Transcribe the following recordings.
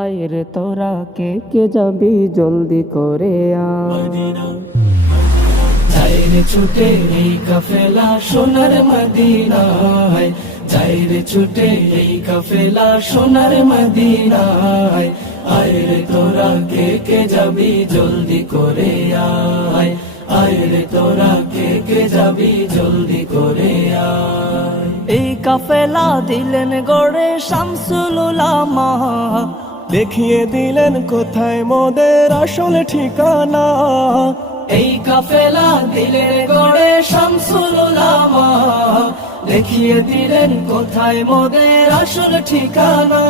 আইরে তোরা কে কে যাবি জলদি করে আয়। যাইরে ছুটে এই কাফেলা সোনার মদিনায়, যাইরে ছুটে এই কাফেলা সোনার মদিনায়। আইরে তোরা কে কে যাবি জলদি করে আয়, আইরে তোরা কে কে যাবি জলদি করে আয়। এই কাফেলা দিলেন গড়ে শামসুল উলামা, দেখিয়ে দিলেন কোথায় মোদের আসল ঠিকানা। এই কাফেলা দিলেন গড়ে শামসুল উলামা, দেখিয়ে দিলেন কোথায় মোদের আসল ঠিকানা।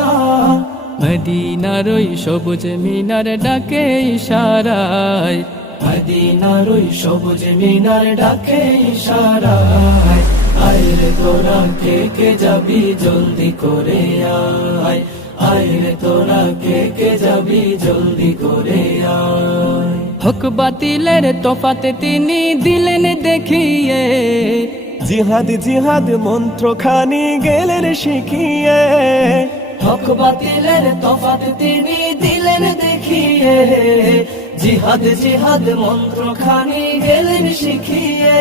মদিনার ওই সবুজ মিনার ডাকে ইশারায়, মদিনার ওই সবুজ মিনার ডাকে ইশারায়। আইরে তোরা কে কে যাবি জলদি করে আয়, আইরে তোরা কে কে যাবি জলদি করে আয়। হক বাতিলের তফাতে তিনি দিলেন দেখিয়ে, জিহাদ জিহাদ মন্ত্রখানি গেলেন শিখিয়ে। হক বাতিলের তফাত তিনি দিলেন দেখিয়ে, জিহাদ জিহাদ মন্ত্রখানি গেলেন শিখিয়ে।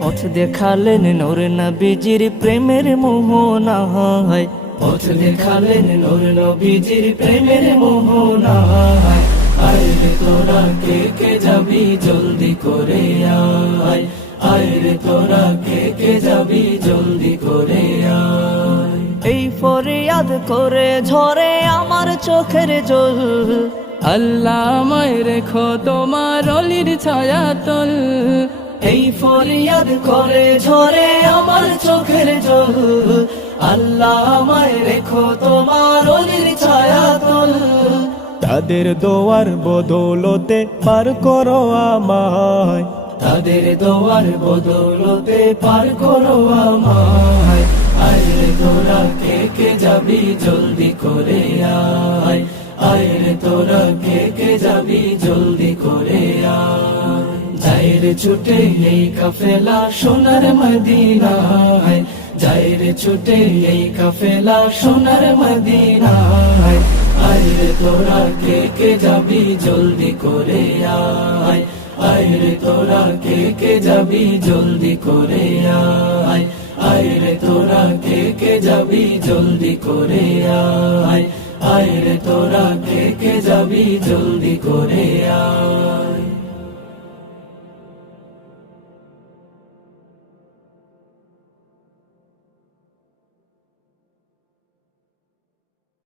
পথ দেখালেন নূর নবীজির প্রেমের মোহনায়, পথ দেখালেন নূর নবীজির প্রেমের মোহনায়। আইরে তোরা কে কে যাবি জলদি করে আয়, আইরে তোরা কে কে যাবি জলদি করে আয়। এই ফরিয়াদ করে ঝরে আমার চোখের জল, আল্লাহ আমায় রেখো তোমার অলির ছায়াতল। এই ফরিয়াদ করে ঝরে আমার চোখের জল, আল্লাহ আমায় রেখো তোমার অলির ছায়াতল। তাদের দোয়ার বদৌলতে পার করো আমায়, তাদের দোয়ার বদৌলতে পার করো আমায়। আইরে তোরা কে কে যাবি জলদি করে আয়, আইরে তোরা কে কে যাবি জলদি করে আয়। যাইরে ছুটে এই কাফেলা সোনার মদিনায়, যাইরে ছুটে এই কাফেলা সোনার মদিনায়। আইরে তোরা কে কে যাবি জলদি করে আয়, আইরে তোরা কে কে যাবি জলদি করে আয়, আইরে তোরা কে কে যাবি জলদি করে আয়, আইরে তোরা কে কে যাবি জলদি করে আয়।